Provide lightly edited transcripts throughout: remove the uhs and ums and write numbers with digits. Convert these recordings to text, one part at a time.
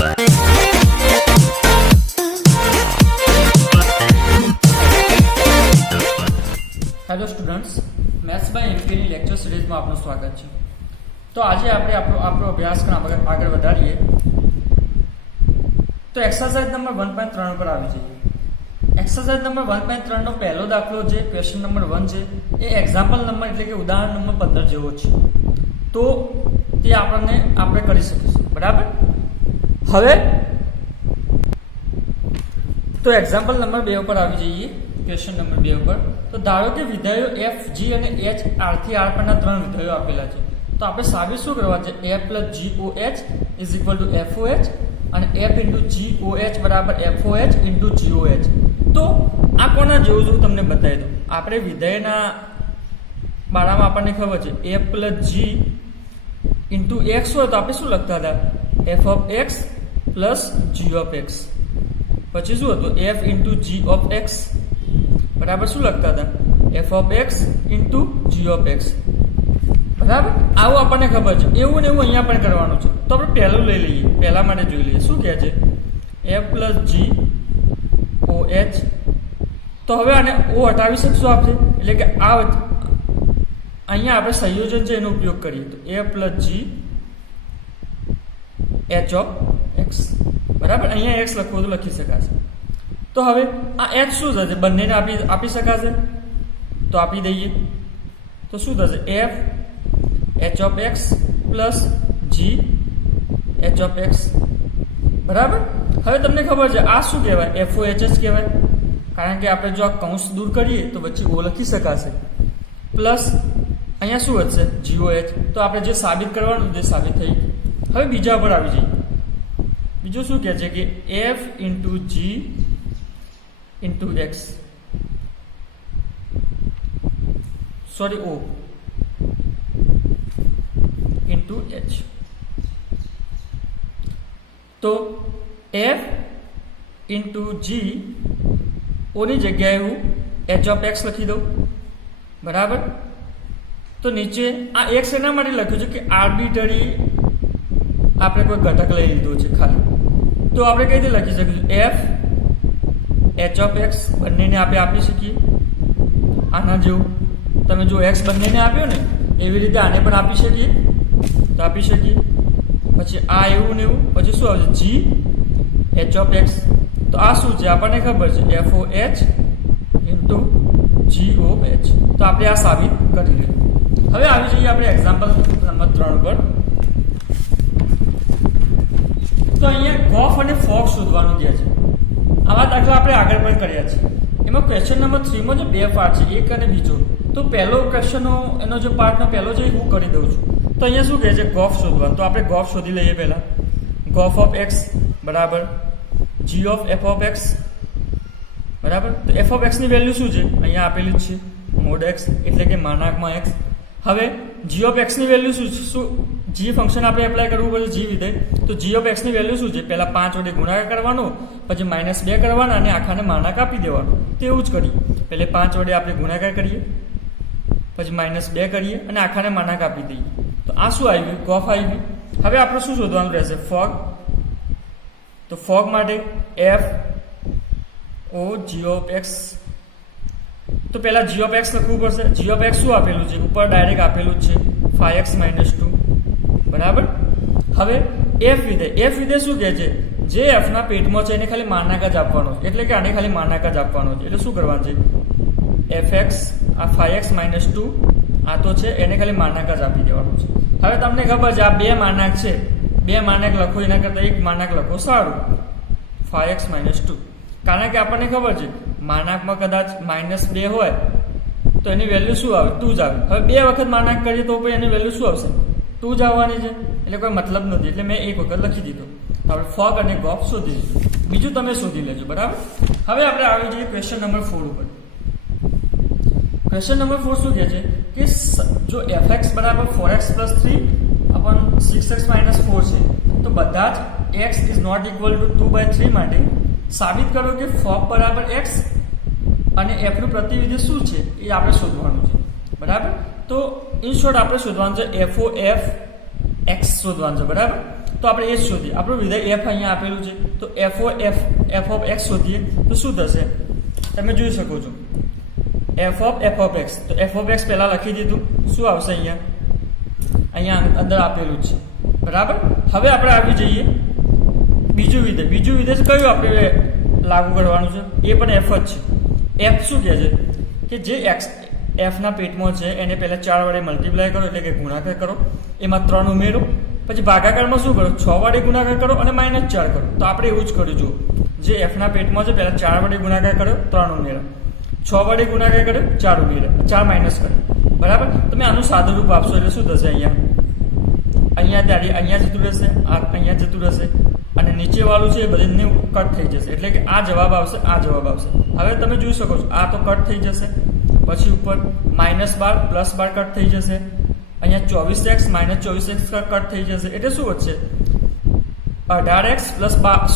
Hello students, maths by MP ની lecture સિરીઝમાં આપનું સ્વાગત છે। તો આજે આપણે આપણો અભ્યાસક્રમ આગળ વધારીએ તો એક્સરસાઇઝ નંબર 1.3 પર આવી જઈએ। એક્સરસાઇઝ નંબર 1.3 નો પહેલો દાખલો જે ક્વેશ્ચન નંબર 1 છે એ એક્ઝામ્પલ નંબર એટલે કે ઉદાહરણ નંબર 15 જેવો છે, તો તે આપણે કરી શકીશું, બરાબર। હવે તો એક્ઝામ્પલ નંબર 2 ઉપર આવી જઈએ। क्वेश्चन नंबर 2 पर तो धारो के विधेयो f g અને h r થી r પરના ત્રણ વિધેયો આપેલા છે, તો આપણે સાબિત શું કરવા છે? f + goh = foh અને f * goh બરાબર foh * goh। તો આ કોના જેવું છે તમને બતાવી દઉં। આપણે વિધેયના બારામાં આપણને ખબર છે f + g * x હોય તો આપણે શું લખતા હતા? f of x + g of x। પછી શું હતું? f * g of x बराबर शू लगता था? f of x into g of x, बराबर। आवु आपने खबर है, एवं ने एवं अहींया पण करवानुं छे। तो આપણે પહેલું લઈ લઈએ, પહેલા માટે જોઈ લઈએ શું કહે છે? f + g oh। તો હવે આને o હટાવી શકશું આપણે, એટલે કે આ અહીંયા આપણે સંયોજન છે એનો ઉપયોગ કરીએ તો f + g h of x, બરાબર। અહીંયા x લખવું તો લખી શકાશે। તો હવે આ h શું થશે? બંનેને આપી શકાશે, તો આપી દઈએ તો શું થશે? f h of x plus g h of x, બરાબર। હવે તમને ખબર છે આ શું કહેવાય? foh જ કહેવાય, કારણ કે આપણે જો આ કૌંસ દૂર કરીએ તો વચ્ચે o લખી શકાશે, પ્લસ અહીંયા શું વધશે? goh। તો આપણે જે સાબિત કરવાનું જે સાબિત થઈ। હવે બીજા પર આવી જઈએ। બીજું શું કહે છે કે f * g into x, sorry o into h। तो f into g o ની જગ્યાએ હું h of x લખી દઉં, બરાબર। તો નીચે આ x એના માટે લખ્યું છે કે આર્બિટરી આપણે કોઈ ઘટક લઈ લીધો છે ખાલી, તો આપણે કઈ રીતે લખી શકીશું? f h of x બંનેને આપણે આપી શકીએ આના જેવું। તમે જો x બંનેને આપ્યો ને એવી રીતે આને પણ આપી શકીએ, તો આપી શકીએ। પછી આ એવું ને એવું, પછી શું આવશે? g h of x। તો આ શું છે? આપણને ખબર છે foh into goh। તો આપણે આ સાબિત કરી લઈએ। હવે આવી જઈએ આપણે એક્ઝામ્પલ નંબર 3 પર। તો અહીંયા ગોફ અને ફોગ શોધવાનું કહે છે। આવા દાખલા આપણે આગળ પણ કર્યા છે। એમાં ક્વેશ્ચન નંબર 3 માં જો બે પાર્ટ છે, એક અને બીજો, તો પહેલો ક્વેશ્ચનનો એનો જે પાર્ટનો પહેલો છે હું કરી દઉં છું। તો અહીંયા શું કહે છે? ગોફ શોધવાનું। તો આપણે ગોફ શોધી લઈએ પહેલા। ગોફ ઓફ x બરાબર g of f of x, બરાબર। તો f of x ની વેલ્યુ શું છે? અહીંયા આપેલી જ છે mod x, એટલે કે માનાંકમાં x। હવે g of x ની વેલ્યુ શું? g ફંક્શન આપણે એપ્લાય કરવું પડે, g વિધેય। તો g of x ની વેલ્યુ શું છે? પહેલા 5 વડે ગુણાકાર કરવાનો, પછી -2 કરવાના અને આખાને માનાંક આપી દેવાનો। તો એવું જ કરીએ, પહેલે 5 વડે આપણે ગુણાકાર કરીએ, પછી -2 કરીએ અને આખાને માનાંક આપી દઈએ। તો આ શું આવી ગયું? ગોફ આવી ગયું। હવે આપણે શું શોધવાનું રહેશે? ફોગ। તો ફોગ માટે f o g of x। તો પહેલા g of x લખવું પડશે। g of x શું આપેલું છે? ઉપર ડાયરેક્ટ આપેલું જ છે 5x - 2, બરાબર। હવે f વિધેય શું કહે છે? જે f ના પેટમાં છે એને ખાલી માનાંક જ આપવાનો છે, એટલે કે આને ખાલી માનાંક જ આપવાનો છે। એટલે શું કરવાનું છે? fx આ 5x - 2 આ તો છે, એને ખાલી માનાંક જ આપી દેવાનું છે। હવે તમને ખબર છે આ બે માનાંક છે, બે માનાંક લખો એના કરતાં એક માનાંક લખો સારું, 5x - 2, કારણ કે આપણને ખબર છે માનાંકમાં કદાચ -2 હોય તો એની વેલ્યુ શું આવે? 2 જ આવે। હવે બે વખત માનાંક કરીએ તો પણ એની વેલ્યુ શું આવશે? 2 જ આવવાની છે, એટલે કોઈ મતલબ નથી, એટલે મેં એક વખત લખી દીધો। આપણે ફોગ અને ગોફ શોધી લીધું, બીજું તમે શોધી લેજો, બરાબર। હવે આપણે આવી જઈએ ક્વેશ્ચન નંબર 4 ઉપર। ક્વેશ્ચન નંબર 4 શું કહે છે કે જો fx બરાબર 4x + 3 upon 6x - 4 છે, તો બધા જ x is not equal to 2/3 માટે સાબિત કરો કે ફોગ બરાબર x અને f નું પ્રતિવિધિ શું છે એ આપણે શોધવાનું છે, બરાબર। તો ઇન શોર્ટ આપણે શોધવાનું છે fof x શોધવાનું છે, બરાબર। તો આપણે એ જ શોધીએ. આપણું વિધેય f અહીંયા આપેલું છે, તો f ઓફ x શોધીએ તો શું થશે? તમે જોઈ શકો છો f ઓફ x. તો f ઓફ x પહેલા લખી દીધું. શું આવશે અહીંયા અંદર આપેલું છે, બરાબર. હવે આપણે આવી જઈએ બીજું વિધેય કયું આપણે લાગુ કરવાનું છે? એ પણ f જ છે. f શું કહે છે કે જે x f ના પેટમાં છે એને પહેલા 4 વડે મલ્ટીપ્લાય કરો, એટલે કે ગુણાકાર કરો, એમાં 3 ઉમેરો, પછી ભાગાકારમાં શું કરો? 6 વડે ગુણાકાર કરો અને -4 કરો. તો આપણે એવું જ કર્યું. જુઓ, જે f ના પેટમાં છે પહેલા 4 વડે ગુણાકાર કર્યો, 3 ઉમેરા, 6 વડે ગુણાકાર કર્યો, 4 ઉમેરા, 4 માઇનસ કર્યો, બરાબર. તમે આનું સાદું રૂપ આપશો એટલે શું થશે? અહીંયા જતું રહેશે, અહીંયા જતું રહેશે, અને નીચે વાળું છે એ બધીને કટ થઈ જશે, એટલે કે આ જવાબ આવશે, આ જવાબ આવશે. હવે તમે જોઈ શકો છો આ તો કટ થઈ જશે, પછી ઉપર -12 +12 કટ થઈ જશે, અહીંયા 24x -24x કટ થઈ જશે, એટલે શું વધશે? 18x +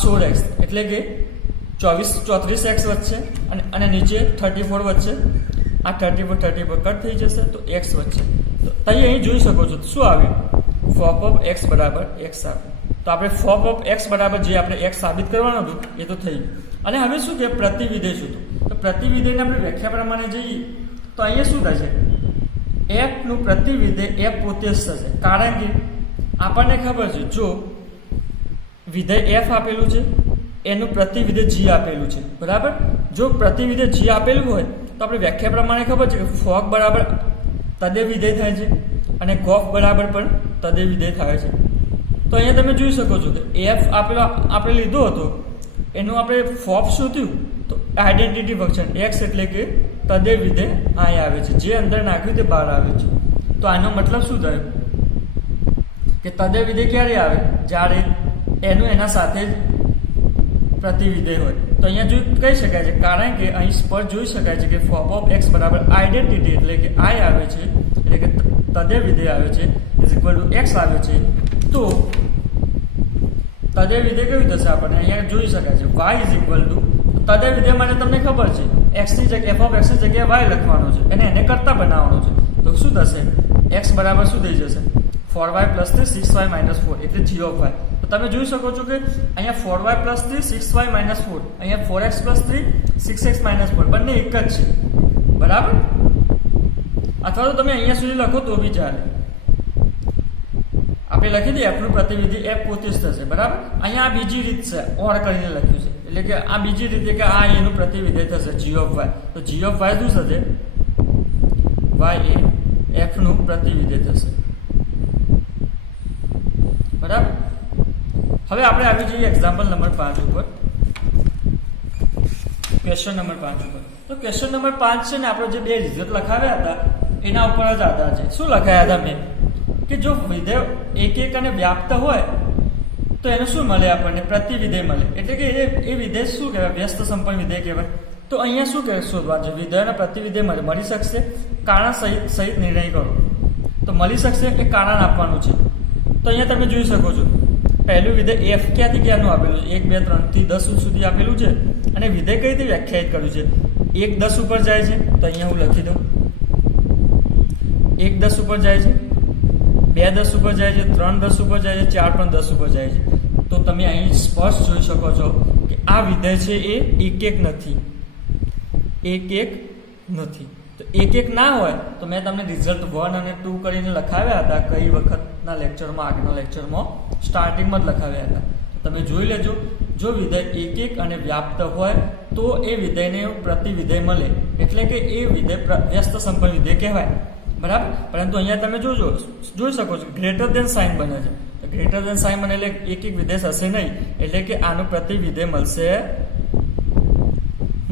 16x, એટલે કે 34x વધશે, અને નીચે 34 વધશે. આ 34 કટ થઈ જશે, તો x વધશે. તો તમે અહીં જોઈ શકો છો શું આવ્યું? f ઓફ x બરાબર x આવ્યું. તો આપણે f ઓફ x બરાબર જે આપણે x સાબિત કરવાનું હતું એ તો થઈ ગયું. અને હવે શું કે પ્રતિવિધેય શોધો. તો પ્રતિવિધેયને આપણે વ્યાખ્યા પ્રમાણે જઈએ તો અહીંયા શું થશે? f નું પ્રતિવિધેય f પોતે જ થશે, કારણ કે આપણને ખબર છે જો વિધેય f આપેલું છે એનું પ્રતિવિધેય g આપેલું છે, બરાબર. જો પ્રતિવિધેય g આપેલું હોય તો આપણે વ્યાખ્યા પ્રમાણે ખબર છે કે ફોક બરાબર તદે વિધેય થાય છે અને ગોફ બરાબર પણ તદે વિધેય થાય છે. તો અહીંયા તમે જોઈ શકો છો કે f આપેલો આપણે લીધો હતો એનું આપણે ફોપ શોધ્યું તો આઈડેન્ટિટી ફંક્શન x એટલે કે તદે વિધેય અહીં આવે છે, જે અંદર નાખ્યું તે બહાર આવે છે. તો આનો મતલબ શું થયો કે તદે વિધેય ક્યારે આવે? જ્યારે એનું એના સાથે જ પ્રતિવિધેય હોય. તો અહીંયા કહી શકાય છે, કારણ કે અહીં સ્પષ્ટ જોઈ શકાય છે કે ફોપ ઓફ x બરાબર આઈડેન્ટિટી એટલે કે I આવે છે, એટલે કે તદે વિધેય આવે છે = x આવે છે. તો તદે વિધેય કયું થશે? આપણને અહીંયા જોઈ શકાય છે y તદે વિધેય માટે તમને ખબર છે x ની જગ્યાએ f ઓફ x ની જગ્યાએ y લખવાનું છે અને એને કરતા બનાવવાનું છે. તો શું થશે? x બરાબર શું થઈ જશે? 4y + 3 6y - 4 એટલે g ઓફ y. તો તમે જોઈ શકો છો કે અહીંયા 4y + 3 6y - 4, અહીંયા 4x + 3 6x - 4 બંને એક જ છે, બરાબર. અથવા તો તમે અહીંયા સુધી લખો તો બી ચાલે. આપણે લખી દઈએ f નું પ્રતિવિધેય f પોતે જ થશે, બરાબર. અહીંયા આ બીજી રીત છે, ઓર કરીને લખ્યું છે, એટલે કે આ બીજી રીતે કે આ એનું પ્રતિવિધેય થશે g ઓફ y. તો g ઓફ y શું થશે? y એ f નું પ્રતિવિધેય થશે, બરાબર. હવે આપણે આવી જઈએ એક્ઝામ્પલ નંબર 5 ઉપર, ક્વેશ્ચન નંબર 5 ઉપર. તો ક્વેશ્ચન નંબર 5 છે ને આપણે જે બે રિઝલ્ટ લખાવ્યા હતા એના ઉપર જ આધાર છે. શું લખાયા હતા મેં? કે જો વિધેય એક અને વ્યાપ્ત હોય તો એને શું મળે? આપણને પ્રતિવિધેય મળે, એટલે કે એ વિધેય શું કહેવાય? વ્યસ્ત સંપન્ન વિધેય કહેવાય. તો અહીંયા શું શોધવા છે? વિધેયના પ્રતિવિધેય મળી શકશે, કારણ સહિત નિર્ણય કરો. તો મળી શકશે એ કારણ આપવાનું છે. તો અહીંયા તમે જોઈ શકો છો પહેલું વિધેય f ક્યાંથી ક્યાંનું આપેલું છે? 1 2 3 થી 10 સુધી આપેલું છે, અને વિધેય કઈ રીતે વ્યાખ્યાયિત કર્યું છે? 1 10 ઉપર જાય છે, તો અહીંયા હું લખી દઉં 1 10 ઉપર જાય છે, 2 10 ઉપર જાય છે, 3 10 ઉપર જાય છે, 4 પણ 10 ઉપર જાય છે. તો તમે અહીં સ્પષ્ટ જોઈ શકો છો કે આ વિધેય છે એ 1 1 નથી, 1 1 નથી. તો 1 1 ના હોય તો મેં તમને રિઝલ્ટ 1 અને 2 કરીને લખાવ્યા હતા કઈ વખતના લેક્ચરમાં, આગળના લેક્ચરમાં સ્ટાર્ટિંગમાં જ લખાવ્યા હતા. તમે જોઈ લેજો, જો વિધેય 1 1 અને વ્યાપ્ત હોય તો એ વિધેયને પ્રતિવિધેય મળે, એટલે કે એ વિધેય વ્યસ્ત સંપન્ન વિધેય કહેવાય, બરાબર. પરંતુ અહીંયા તમે જોઈ શકો છો ગ્રેટર દેન સાઇન બને છે. તો ગ્રેટર દેન સાઇન બને એટલે 1 1 વિધેય હશે નહીં, એટલે કે આનું પ્રતિવિધેય મળશે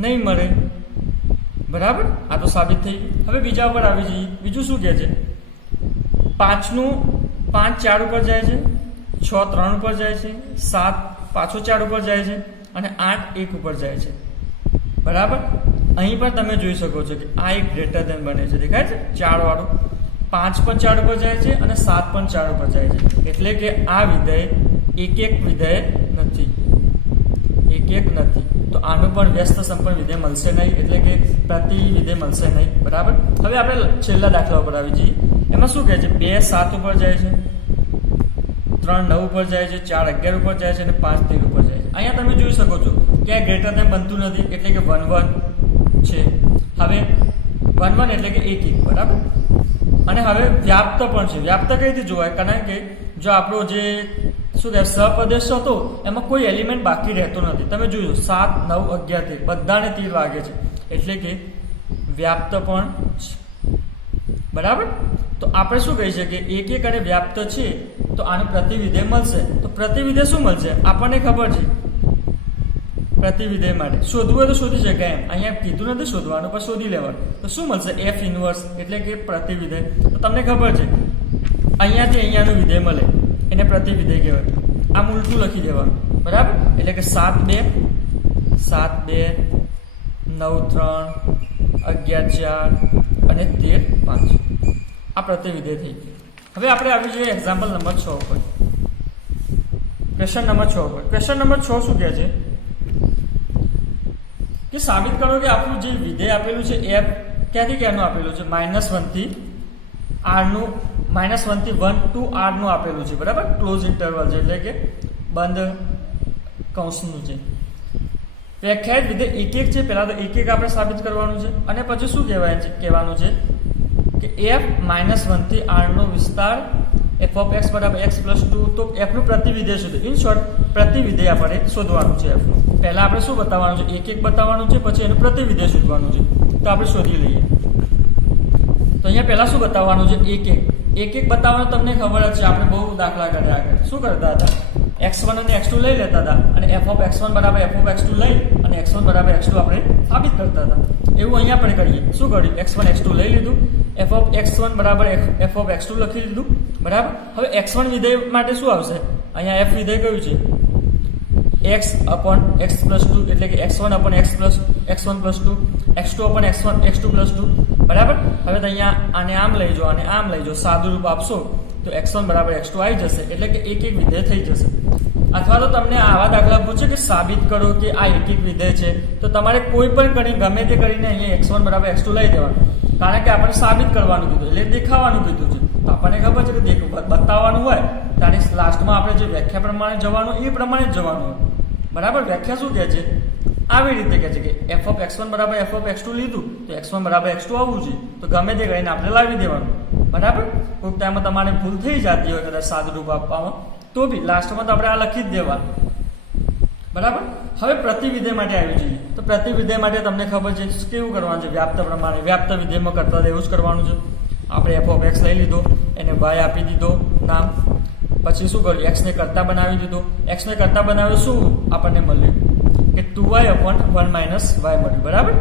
નહીં મળે, બરાબર. આ તો સાબિત થઈ ગયું. હવે બીજા ઉપર આવી જઈએ. બીજું શું કહે છે? 5 4 ઉપર જાય છે, 6 3 ઉપર જાય છે, 7 પાછો 4 ઉપર જાય છે, અને 8 1 ઉપર જાય છે, બરાબર. અહીં પણ તમે જોઈ શકો છો કે આ એક ગ્રેટર દેન બને છે, દેખાય છે 4 વાળું. 5 પણ 4 ઉપર જાય છે અને 7 પણ 4 ઉપર જાય છે, એટલે કે આ વિધેય 1 1 વિધેય નથી, 1 1 નથી. તો આનું પણ વ્યસ્ત સંપન્ન વિધેય મળશે નહીં, એટલે કે પ્રતિવિધેય મળશે નહીં, બરાબર. હવે આપણે છેલ્લા દાખલા ઉપર આવી જઈએ. એમાં શું કહે છે? 2 7 ઉપર જાય છે, 3 9 ઉપર જાય છે, 4 11 ઉપર જાય છે અને 5 13 ઉપર જાય છે. અહીંયા તમે જોઈ શકો છો કે આ ગ્રેટર ધેન બનતું નથી એટલે કે 1 1 છે. હવે 1 1 એટલે કે 1 1, બરાબર. અને હવે વ્યાપ્ત પણ છે. વ્યાપ્ત કઈ રીતે જોવાય? કારણ કે જો આપણો જે શું કહેવાય સહપ્રદેશ હતો એમાં કોઈ એલિમેન્ટ બાકી રહેતો નથી. તમે જોજો 7 9 11 13 બધાને તીર વાગે છે એટલે કે વ્યાપ્ત પણ છે, બરાબર. તો આપણે શું કહી શકીએ? 1 1 અને વ્યાપ્ત છે તો આનું પ્રતિવિધેય મળશે. તો પ્રતિવિધેય શું મળશે? આપણને ખબર છે. પ્રતિવિધેય માટે શોધવું હોય તો શોધી શકાય એમ. અહીંયા કીધું નથી શોધવાનું, પણ શોધી લેવાનું. તો શું મળશે? એફ ઇન્વર્સ એટલે કે પ્રતિવિધેય. તો તમને ખબર છે અહીંયાથી અહીંયાનું વિધેય મળે એને પ્રતિવિધેય કહેવાય. આમ ઉલટું લખી દેવાનું, બરાબર. એટલે કે 7 2 7 2 9 3 11 4 અને 13 5 આ પ્રતિવિધેય થઈ ગયું. હવે આપણે આવી જોઈએ એક્ઝામ્પલ નંબર 6 ઉપર. ક્વેશ્ચન નંબર 6 ઉપર. ક્વેશ્ચન નંબર 6 શું કહે છે કે સાબિત કરો કે આપણું જે વિધેય આપેલું છે એફ ક્યાંથી ક્યાંનું આપેલું છે? -1 થી r નું, -1 થી 1 to r નું આપેલું છે, બરાબર. ક્લોઝ ઇન્ટરવલ છે એટલે કે બંધ કૌંસનું છે. વ્યાખ્યાયિત વિધેય 1 1 છે. પહેલા તો 1 1 આપણે સાબિત કરવાનું છે અને પછી શું કહેવાનું છે કે f -1 થી r નો વિસ્તાર f of x બરાબર x + 2. તો f નું પ્રતિવિધેય શોધો. ઇન શોર્ટ પ્રતિવિધેય આપણે શોધવાનું છે. f નું પહેલા આપણે શું બતાવવાનું છે? 1 1 બતાવવાનું છે, પછી એનું પ્રતિવિધેય શોધવાનું છે. તો આપણે શોધી લઈએ. તો અહીંયા પહેલા શું બતાવવાનું છે? 1 1 બતાવવાનું. તમને ખબર જ છે આપણે બહુ દાખલા કર્યા આગળ. શું કરતા હતા? x1 અને x2 લઈ લેતા હતા અને f of x1 બરાબર f of x2 લઈ અને x1 બરાબર x2 આપણે સાબિત કરતા હતા. એવું અહીંયા પણ કરીએ. શું કર્યું? x1 x2 લઈ લીધું, f of x1 બરાબર f of x2 લખી લીધું, બરાબર. હવે x1 વિધેય માટે શું આવશે? અહીંયા f વિધેય કયું છે? x upon x plus 2 એટલે કે x1 upon x1 plus 2, x2 upon x2 plus 2, બરાબર. હવે તો અહીંયા આને આમ લઈ જાઓ અને આમ લઈ જાઓ, સાદું રૂપ આપશો તો x1 બરાબર x2 આવી જશે એટલે કે 1 1 વિધેય થઈ જશે. અથવા તો તમને આવા દાખલા પૂછે કે સાબિત કરો કે આ 1 1 વિધેય છે, તો તમારે કોઈ પણ કરી ગમે તે કરીને અહીંયા x1 બરાબર x2 લઈ દેવાનું. કારણ કે આપણે સાબિત કરવાનું કીધું એટલે દેખાવાનું કીધું છે. તો આપણને ખબર છે કે બતાવવાનું હોય ત્યારે લાસ્ટમાં આપણે જે વ્યાખ્યા પ્રમાણે જવાનું એ પ્રમાણે જ જવાનું હોય, બરાબર. વ્યાખ્યા શું કહે છે? આવી રીતે કહે છે કે f of x1 બરાબર f of x2 લીધું તો x1 બરાબર x2 આવવું જોઈએ. તો ગમે તે કરીને આપણે લાવી દેવાનું, બરાબર. કોઈક ટાઈમમાં તમારે ભૂલ થઈ જતી હોય કદાચ સાદું રૂપ આપવામાં, તો બી લાસ્ટમાં તો આપણે આ લખી જ દેવાનું, બરાબર. હવે પ્રતિવિધેય માટે આવી જઈએ. તો પ્રતિવિધેય માટે તમને ખબર છે કેવું કરવાનું છે? વ્યાપ્ત પ્રમાણે. વ્યાપ્ત વિધેયમાં કરતા એવું જ કરવાનું છે. આપણે f of x લઈ લીધો, એને y આપી દીધો નામ, પછી શું કર્યું? x ને કરતા બનાવી દીધો. x ને કરતા બનાવ્યો શું આપણને મળ્યું? કે 2y upon 1 minus y મળ્યું, બરાબર.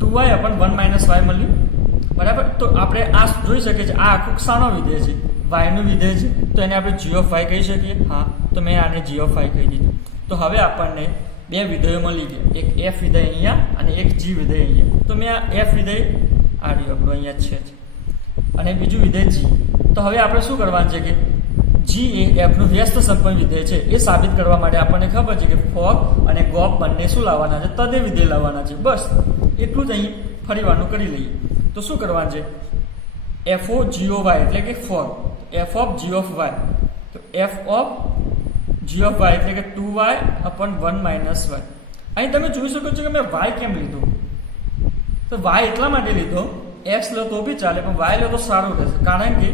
2y upon 1 minus y મળ્યું, બરાબર. તો આપણે આ જોઈ શકીએ છીએ આ આખું શાનો વિધેય છે? y નું વિધેય છે. તો એને આપણે g of y કહી શકીએ. હા, તો મેં આને g of y કહી દીધું. તો હવે આપણને બે વિધેયો મળી ગયા. એક f વિધેય અહીંયા અને એક g વિધેય અહીંયા. તો મેં આ f વિધેય આ રહ્યું આપણું અહીંયા છે અને બીજું વિધેય g. તો હવે આપણે શું કરવાનું છે કે g એ f નું વ્યસ્ત સંપન્ન વિધેય છે એ સાબિત કરવા માટે આપણને ખબર છે કે ફોગ અને ગોપ બંને શું લાવવાના છે? તદે વિધેય લાવવાના છે. બસ એટલું જ અહીં ફરીવાનું કરી લઈએ. તો શું કરવાનું છે? f of g of y એટલે કે fog, f of g of y. તો f of g of y એટલે કે 2y upon 1 minus y. અહીં તમે જોઈ શકો છો કે મેં y કેમ લીધો? તો y એટલા માટે લીધો, x લો તો બી ચાલે પણ y લો તો સારું રહેશે. કારણ કે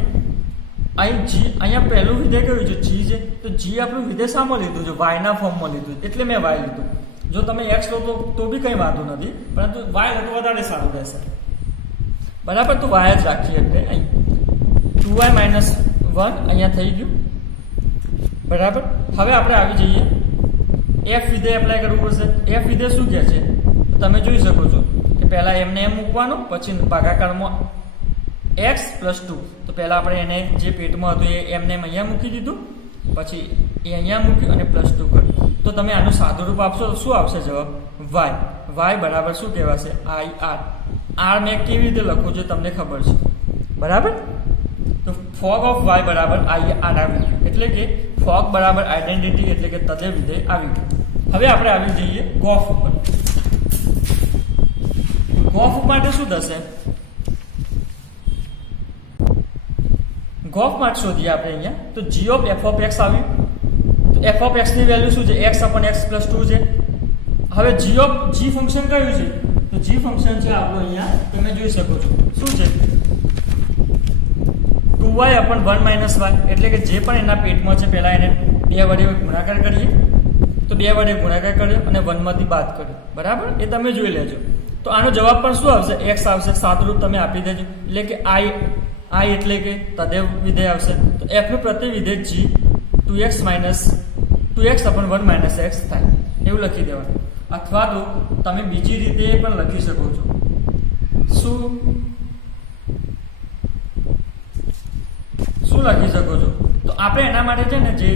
અહીં g અહીંયા પહેલું વિધેય કયું છે? g છે. તો g આપણું વિધેય શામાં લીધું છે? y ના ફોર્મમાં લીધું, એટલે મેં y લીધું. જો તમે x લો તો બી કંઈ વાંધો નથી, પરંતુ y લો તો વધારે સારું રહેશે, બરાબર. તો y જ રાખીએ એટલે અહીં 2y minus 1 અહીંયા થઈ ગયું, બરાબર. હવે આપણે આવી જઈએ f વિધેય એપ્લાય કરવું પડશે. f વિધેય શું કહે છે? તો તમે જોઈ શકો છો કે પહેલા એમને એમ મૂકવાનો, પછી ભાગાકારમાં x plus 2. તો પહેલા આપણે એને જે પેટમાં હતું એ એમને એમ અહીંયા મૂકી દીધું, પછી એ અહીંયા મૂક્યું અને +2 કર્યું. તો તમે આનું સાદું રૂપ આપશો તો શું આવશે જવાબ? y બરાબર શું કહેવાશે? i r. r મેં કેવી રીતે લખું છું તમને ખબર છે, બરાબર. તો ફોગ ઓફ y બરાબર i r આવી ગયું, એટલે કે ફોગ બરાબર આઈડેન્ટિટી એટલે કે તદે વિધેય આવી ગયું. હવે આપણે આવી જઈએ ગોફ ઉપર. ગોફ માટે શું થશે? ગોફ માટે શોધીએ આપણે અહીંયા. તો g of f of x આવ્યું. તો f ઓફ x ની વેલ્યુ શું છે? x upon x plus 2 છે. હવે g ફંક્શન કયું છે? તો g ફંક્શન છે આપણું અહીંયા તમે જોઈ શકો છો શું છે? 2y upon 1 minus y, એટલે કે જે પણ એના પેટમાં છે પહેલા એને 2 વડે ગુણાકાર કરીએ. તો 2 વડે ગુણાકાર કર્યો અને 1 માંથી બાદ કર્યો. બરાબર, એ તમે જોઈ લેજો. તો આનો જવાબ પણ શું આવશે? x આવશે. સાદુરૂપ તમે આપી દેજો, એટલે કે i એટલે કે તદેવ વિધેય આવશે. તો f નું પ્રતિ વિધેય g 2x upon 1 minus x થાય એવું લખી દેવાનું. અથવા તો તમે બીજી રીતે પણ લખી શકો છો. શું લખી શકો છો? તો આપણે એના માટે છે ને જે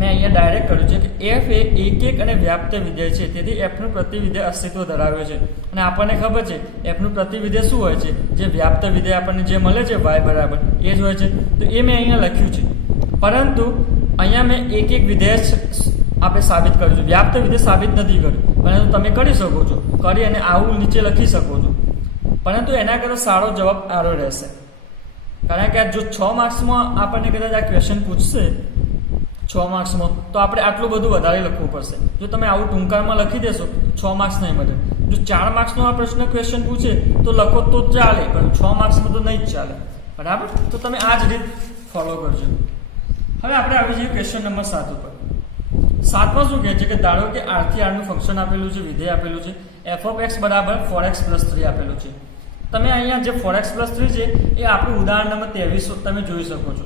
મેં અહીંયા ડાયરેક્ટ કર્યું છે કે f એ એક અને વ્યાપ્ત વિધેય છે, તેથી f નું પ્રતિવિધેય અસ્તિત્વ ધરાવે છે. અને આપણને ખબર છે f નું પ્રતિવિધેય શું હોય છે? જે વ્યાપ્ત વિધેય આપણને જે મળે છે y બરાબર એ જ હોય છે. તો એ મેં અહીંયા લખ્યું છે, પરંતુ અહીંયા મેં એક વિધેય આપણે સાબિત કર્યું છે. વ્યાપ્ત વિધેય સાબિત નથી કર્યું, પરંતુ તમે કરી શકો છો, કરી અને આવું નીચે લખી શકો છો. પરંતુ એના કરતાં સારો જવાબ આરો રહેશે, કારણ કે જો 6 માર્ક્સમાં આપણને કદાચ આ ક્વેશ્ચન પૂછશે 6 માર્ક્સમાં, તો આપણે આટલું બધું વધારે લખવું પડશે. જો તમે આવું ટૂંકામાં લખી દેશો 6 માર્ક્સ નહીં મળે. જો 4 માર્ક્સનો આ પ્રશ્ન ક્વેશ્ચન પૂછે તો લખો તો ચાલે, પણ 6 માર્ક્સમાં તો નહીં જ ચાલે. બરાબર, તો તમે આ જ રીત ફોલો કરજો. હવે આપણે આવી જઈએ ક્વેશ્ચન નંબર 7 ઉપર. 7માં શું કહે છે કે ધારો કે r થી r નું ફંક્શન આપેલું છે, વિધેય આપેલું છે, f of x બરાબર 4x plus 3 આપેલું છે. તમે અહીંયા જે 4x plus 3 છે એ આપણું ઉદાહરણ નંબર 23 તમે જોઈ શકો છો.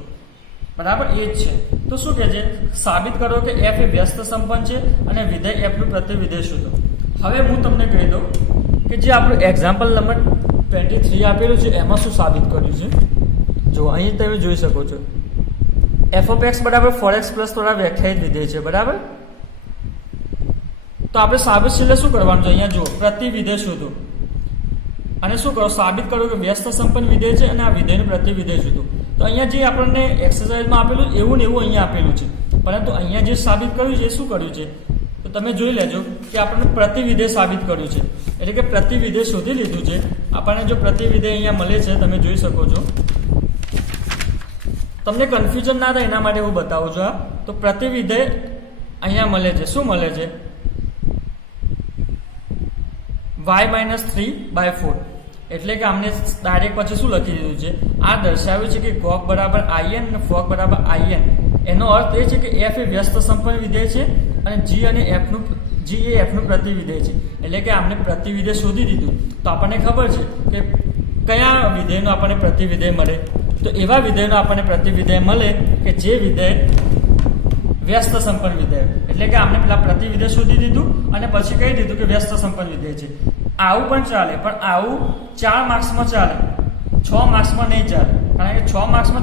બરાબર, એ જ છે. તો શું કહે છે? સાબિત કરો કે f એ વ્યસ્ત સંપન્ન છે અને વિધેય f નું પ્રતિવિધેય શોધો. હવે હું તમને કહી દઉં કે જે આપણું એક્ઝામ્પલ નંબર 23 આપેલું છે એમાં શું સાબિત કર્યું છે. જો અહીં તમે જોઈ શકો છો f of x બરાબર 4x plus થોડા વ્યાખ્યાયિત વિધેય છે. બરાબર, તો આપણે સાબિત એટલે શું કરવાનું છે? અહીંયા જો પ્રતિવિધેય શોધો અને શું કરો? સાબિત કરો કે વ્યસ્ત સંપન્ન વિધેય છે અને આ વિધેયનું પ્રતિવિધેય શોધો. તો અહીંયા જે આપણને એક્સરસાઇઝમાં આપેલું એવું ને એવું અહીંયા આપેલું છે, પરંતુ અહીંયા જે સાબિત કર્યું છે એ શું કર્યું છે? તો તમે જોઈ લેજો કે આપણને પ્રતિવિધેય સાબિત કર્યું છે, એટલે કે પ્રતિવિધેય શોધી લીધું છે. આપણને જો પ્રતિવિધેય અહીંયા મળે છે તમે જોઈ શકો છો. તમને કન્ફ્યુઝન ના થાય એના માટે હું બતાવું છું. તો પ્રતિવિધેય અહીંયા મળે છે. શું મળે છે? y-3/4, એટલે કે આમને ડાયરેક્ટ પછી શું લખી દીધું છે? આ દર્શાવ્યું છે કે ગોખ બરાબર in અને ફોક બરાબર in. એનો અર્થ એ છે કે f એ વ્યસ્ત સંપન્ન વિધેય છે અને g એ f નું પ્રતિવિધેય છે. એટલે કે આમને પ્રતિવિધેય શોધી દીધું. તો આપણને ખબર છે કે કયા વિધેયનો આપણને પ્રતિવિધેય મળે. તો એવા વિધેયનો આપણને પ્રતિવિધેય મળે કે જે વિધેય વ્યસ્ત સંપન્ન વિધેય, એટલે કે આપણે પેલા પ્રતિવિધેય શોધી દીધું અને પછી કહી દીધું કે વ્યસ્ત સંપન્ન વિધેય છે. આવું પણ ચાલે, પણ આવું 4 માર્ક્સમાં ચાલે, 6 માર્ક્સમાં નહીં ચાલે. કારણ કે 6 માર્ક્સમાં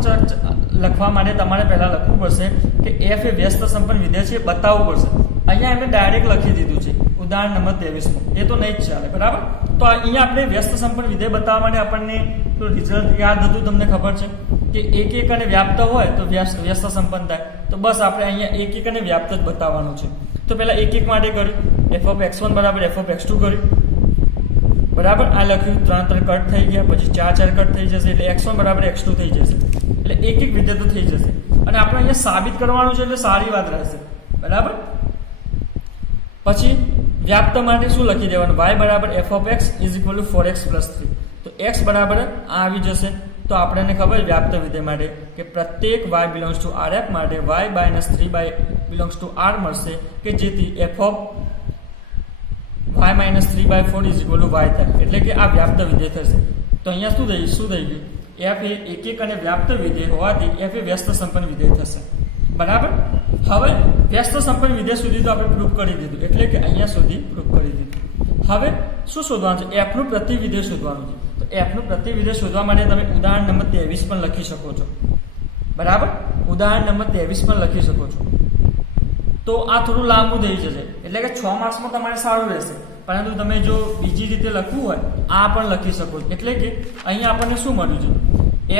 લખવા માટે તમારે પહેલા લખવું પડશે કે f એ વ્યસ્ત સંપન્ન વિધેય છે બતાવવું પડશે. અહીંયા એમને ડાયરેક્ટ લખી દીધું છે ઉદાહરણ નંબર 23માં, એ તો નહીં જ ચાલે. બરાબર, તો અહીંયા આપણે વ્યસ્ત સંપન્ન વિધેય બતાવવા માટે આપણને રિઝલ્ટ યાદ હતું, તમને ખબર છે કે એક અને વ્યાપ્ત હોય તો વ્યસ્ત સંપન્ન થાય. તો બસ આપણે અહીંયા એક અને વ્યાપ્ત જ બતાવવાનું છે. તો પહેલા એક માટે કર્યું, f of x1 બરાબર f of x2 કર્યું. બરાબર, આ લખ્યું 3 કટ થઈ ગયા, પછી 4 કટ થઈ જશે, એટલે x1 બરાબર x2 થઈ જશે. એટલે એક વિધેય તો થઈ જશે. અને આપણે અહીંયા સાબિત કરવાનું છે એટલે સારી વાત રહેશે. બરાબર, પછી વ્યાપ્ત માટે શું લખી દેવાનું? y બરાબર f of x is equal to 4x plus 3. તો x બરાબર આ આવી જશે. તો આપણને ખબર વ્યાપ્ત વિધેય માટે કે પ્રત્યેક y belongs to rf માટે y minus 3 belongs to r મળશે, કે જેથી f of y minus 3/4 is equal to y થાય. એટલે કે આ વ્યાપ્ત વિધેય થશે. તો અહીંયા શું થઈ ગયું? f એ એક અને વ્યાપ્ત વિધેય હોવાથી f એ વ્યસ્ત સંપન્ન વિધેય થશે. બરાબર, હવે વ્યસ્ત સંપન્ન વિધેય સુધી તો આપણે પ્રૂફ કરી દીધું, એટલે કે અહીંયા સુધી પ્રૂફ કરી દીધું. હવે શું શોધવાનું છે? f નું પ્રતિવિધેય શોધવાનું છે. તો f નું પ્રતિવિધેય શોધવા માટે તમે ઉદાહરણ નંબર 23 પણ લખી શકો છો. બરાબર, ઉદાહરણ નંબર 23 પણ લખી શકો છો. તો આ થોડું લાંબુ થઈ જશે, એટલે કે 6 માર્ક્સમાં તમારે સારું રહેશે. પરંતુ તમે જો બીજી રીતે લખવું હોય આ પણ લખી શકો છો. એટલે કે અહીંયા આપણને શું મળ્યું છે?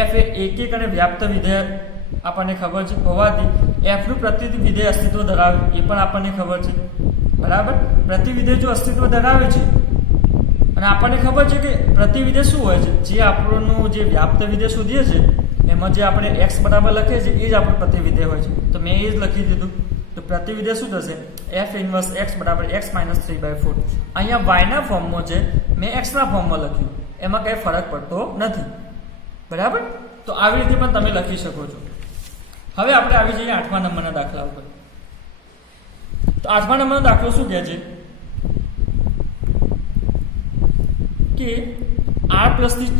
f એ એક અને વ્યાપ્ત વિધેય આપણને ખબર છે હોવાથી f નું પ્રતિવિધેય અસ્તિત્વ ધરાવે એ પણ આપણને ખબર છે. બરાબર, પ્રતિવિધેય જો અસ્તિત્વ ધરાવે છે અને આપણને ખબર છે કે પ્રતિવિધેય શું હોય છે? જે આપણનું જે વ્યાપ્ત વિધેય શોધીએ છે એમાં જે આપણે x બરાબર લખીએ છીએ એ જ આપણું પ્રતિવિધેય હોય છે. તો મેં એ જ લખી દીધું. તો પ્રતિવિધેય શું થશે? f ઇન્વર્સ x બરાબર x માઇનસ 3/4. અહીંયા y ના ફોર્મમાં છે, મેં x ના ફોર્મમાં લખ્યું, એમાં કંઈ ફરક પડતો નથી. બરાબર? તો આવી રીતે પણ તમે લખી શકો છો. હવે આપણે આવી જઈએ 8મા નંબરના દાખલા ઉપર. તો 8મા નંબરનો દાખલો શું કહે છે કે r પ્લસ થી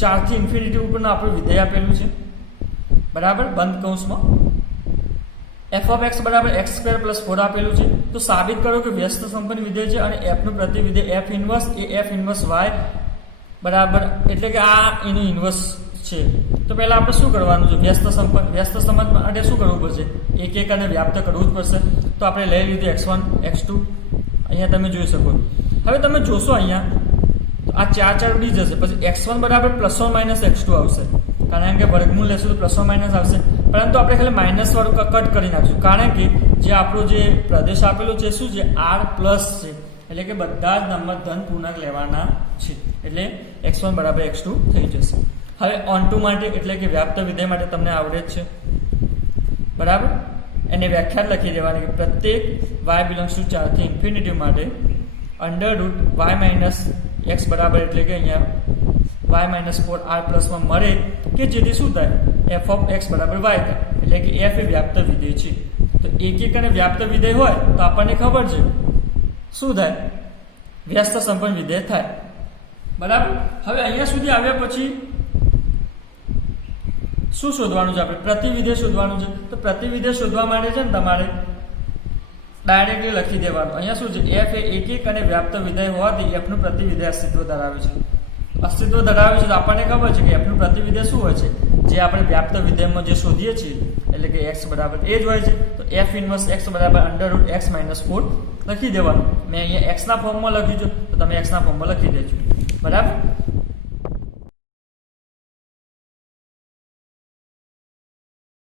4 થી ઇન્ફિનિટી ઉપરનું આપણું વિધેય આપેલું છે. બરાબર? બંધ કૌંસમાં f ઓફ x બરાબર x² પ્લસ 4 આપેલું છે. તો સાબિત કરો કે વ્યસ્ત સંપન્ન વિધેય છે અને f નું પ્રતિવિધેય f ઇન્વર્સ એ f ઇન્વર્સ y બરાબર, એટલે કે આ એનું ઇન્વર્સ છે. તો પહેલા આપણે શું કરવાનું છે? વ્યસ્ત સંબંધ માટે શું કરવું પડશે? એક અને વ્યાપ્ત કરવું જ પડશે. તો આપણે લઈ લીધું x1 x2, અહીંયા તમે જોઈ શકો. હવે તમે જોશો અહીંયા તો આ 4 ઉડી જશે, પછી x1 બરાબર પ્લસ ઓર માઇનસ x2 આવશે, કારણ કે વર્ગમૂળ લેશું તો પ્લસ ઓર માઇનસ આવશે. પરંતુ આપણે ખાલી માઇનસ વાળું કટ કરી નાખશું, કારણ કે જે આપણું જે પ્રદેશ આપેલો છે શું છે? r પ્લસ છે, એટલે કે બધા જ નંબર ધન પૂર્ણાંક લેવાના છે. એટલે x1 બરાબર x2 થઈ જશે. હવે ઓન ટુ માટે એટલે કે વ્યાપ્ત વિધેય માટે તમને આવડે જ છે. બરાબર? એને વ્યાખ્યાત લખી દેવાની કે પ્રત્યેક y બિલોંગ્સ ટુ 4 થી ઇન્ફિનિટી માટે under route y minus x બરાબર, એટલે કે અહીંયા y માઇનસ 4r પ્લસમાં મળે કે જેથી શું થાય? f ઓફ x બરાબર y થાય, એટલે કે f એ વ્યાપ્ત વિધેય છે. તો એક અને વ્યાપ્ત વિધેય હોય તો આપણને ખબર છે શું થાય? વ્યસ્ત સંપન્ન વિધેય થાય. બરાબર? હવે અહીંયા સુધી આવ્યા પછી શું શોધવાનું છે? આપણે પ્રતિવિધેય શોધવાનું છે. તો પ્રતિવિધેય શોધવા માટે છે ને તમારે ડાયરેક્ટલી લખી દેવાનું. અહીંયા શું છે? f એ એક અને વ્યાપ્ત વિધેય હોવાથી f નું પ્રતિવિધેય અસ્તિત્વ ધરાવે છે. અસ્તિત્વ ધરાવે છે તો આપણને ખબર છે કે f નું પ્રતિવિધેય શું હોય છે? જે આપણે વ્યાપ્ત વિધેયમાં જે શોધીએ છીએ, એટલે કે x બરાબર એ જ હોય છે. તો f ઇન્વર્સ x બરાબર અંડર રૂટ x માઇનસ 4 લખી દેવાનું. મેં અહીંયા x ના ફોર્મમાં લખ્યું છે, તો તમે x ના ફોર્મમાં લખી દેજો. બરાબર?